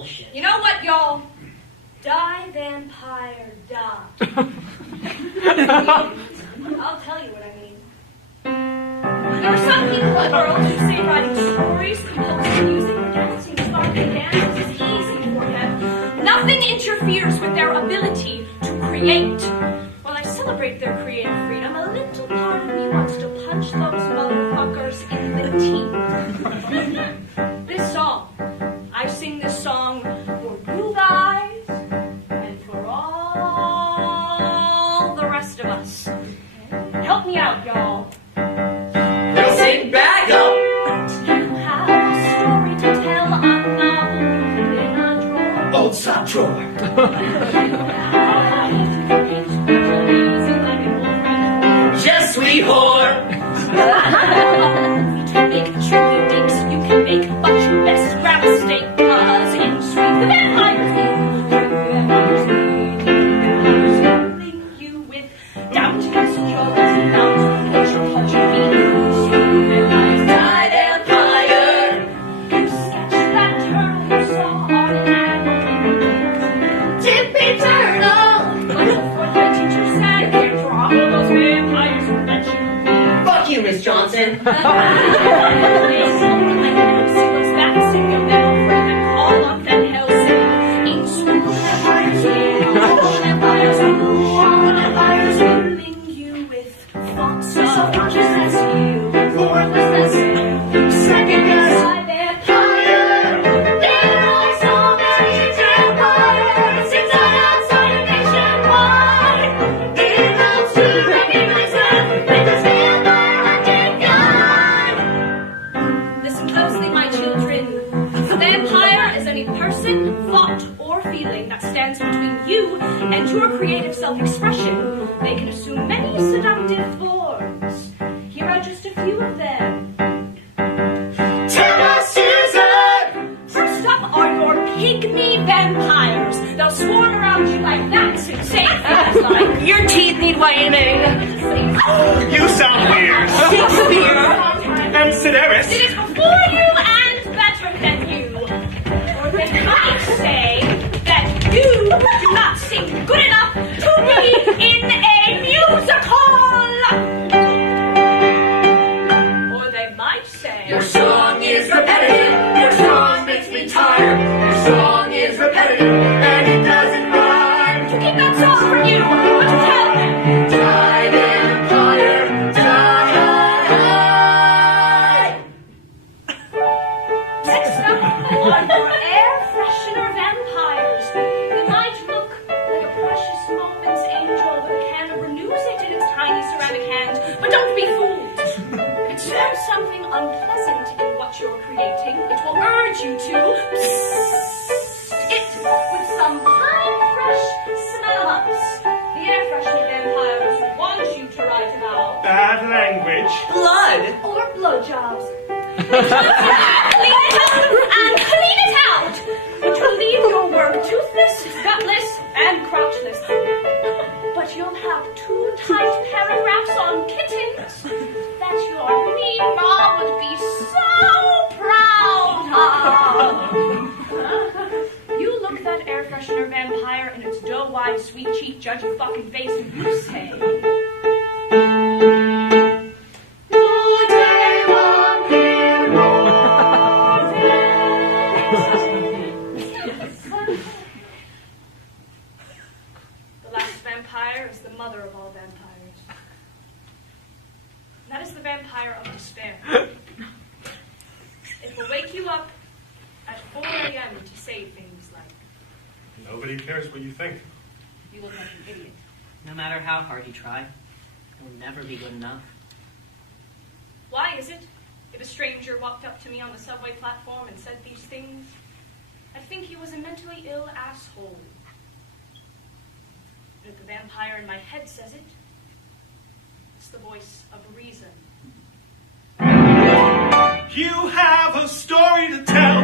bullshit. You know what, y'all? Die, vampire, die. I'll tell you what I mean. There are some people in the world who say writing stories, composing music, or dancing sparkling dances is easy for them. Nothing interferes with their ability to create. While I celebrate their creative freedom, a little part of me wants to punch those motherfuckers in the teeth. This song, I sing this song for you guys and for all the rest of us. Help me out, y'all. We'll sing back up. You have a story to tell, a novel in a drawer. Old sock drawer. Yes, we whore. You can make tricky dicks, you can make, but you best grab a steak, 'cause in sweet the vampires filling you with doubt, insecurity, bounce, pleasure, punching feet, sweet vampires, die vampire. You sketch that turtle you saw on an animal, tippy turtle. But before the teacher said, can't draw all those vampires who let you. Fuck you, Miss Johnson. and your creative self-expression, they can assume many seductive forms. Here are just a few of them. Tell Susan! First up are your pygmy vampires. They'll swarm around you like gnats and say things like, your teeth need whitening. You sound weird. Shakespeare! And Sedaris. It is before you and better than you. Or they might say that you do not sing good enough to be in a musical. Or they might say, Your song is repetitive. Your song makes me tired. Your song is repetitive, and it doesn't rhyme. to keep that song from you, but to tell them. Die, vampire, die. Next up are your air freshener vampires. They might look like a precious moments angel with a can of Renewsit in its tiny ceramic hand, but don't be fooled. If it smells something unpleasant in what you're creating, it will urge you to it with some fine, fresh smell-ups. The air freshener vampires want you to write about Bad language. Blood. or blowjobs. Clean it up and clean it out, which will leave your work toothless, gutless, and crotchless. But you'll have 2 tight paragraphs on kittens that your mean mom would be so proud of. You look that air freshener vampire in its doe-eyed, sweet-cheeked, judgy fucking face, and you say, the last vampire is the mother of all vampires. And that is the vampire of despair. It will wake you up at 4 a.m. to say things like, Nobody cares what you think. you look like an idiot. No matter how hard you try, it will never be good enough. Why is it, if a stranger walked up to me on the subway platform and said these things, I'd think he was a mentally ill asshole? But if the vampire in my head says it, it's the voice of reason. You have a story to tell.